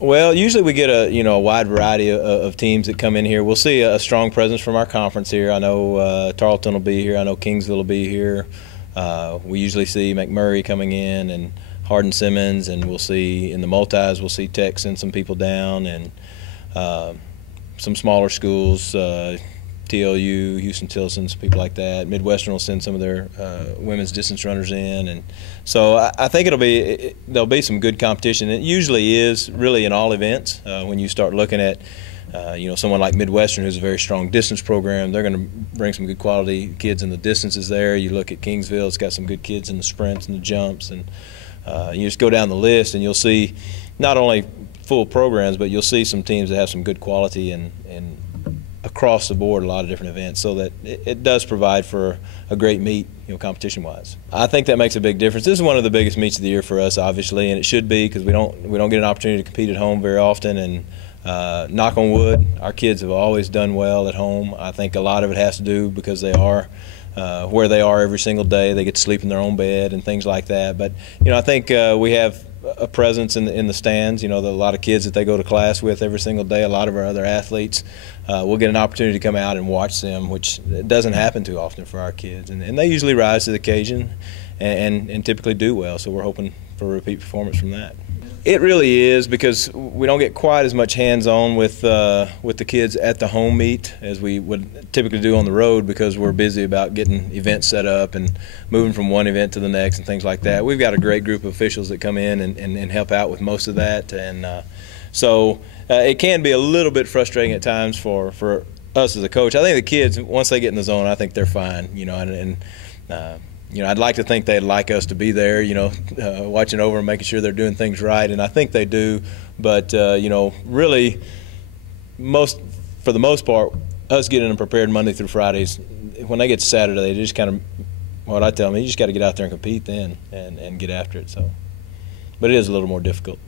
Well, usually we get a wide variety of teams that come in here. We'll see a strong presence from our conference here. I know Tarleton will be here. I know Kingsville will be here. We usually see McMurray coming in and Hardin Simmons, and we'll see in the multis we'll see Tech send some people down, and some smaller schools, TLU, Houston Tillson's, people like that. Midwestern will send some of their women's distance runners in, and so I think there'll be some good competition. It usually is really in all events. When you start looking at someone like Midwestern, who's a very strong distance program, they're going to bring some good quality kids in the distances there. You look at Kingsville, it's got some good kids in the sprints and the jumps, and you just go down the list and you'll see not only full programs, but you'll see some teams that have some good quality and across the board a lot of different events, so that it does provide for a great meet, competition wise. I think that makes a big difference. This is one of the biggest meets of the year for us, obviously, and it should be, because we don't get an opportunity to compete at home very often, and knock on wood, our kids have always done well at home. I think a lot of it has to do because they are where they are every single day. They get to sleep in their own bed and things like that. But I think we have a presence in the stands. A lot of kids that they go to class with every single day, a lot of our other athletes, we'll get an opportunity to come out and watch them, which doesn't happen too often for our kids. And they usually rise to the occasion and typically do well, so we're hoping for a repeat performance from that. It really is, because we don't get quite as much hands-on with the kids at the home meet as we would typically do on the road, because we're busy about getting events set up and moving from one event to the next and things like that. We've got a great group of officials that come in and help out with most of that, and so it can be a little bit frustrating at times for us as a coach. I think the kids, once they get in the zone, I think they're fine, I'd like to think they'd like us to be there, watching over and making sure they're doing things right, and I think they do. But really, for the most part, us getting them prepared Monday through Fridays, when they get to Saturday, they just kind of, what I tell them, you just got to get out there and compete then and get after it. So, but it is a little more difficult.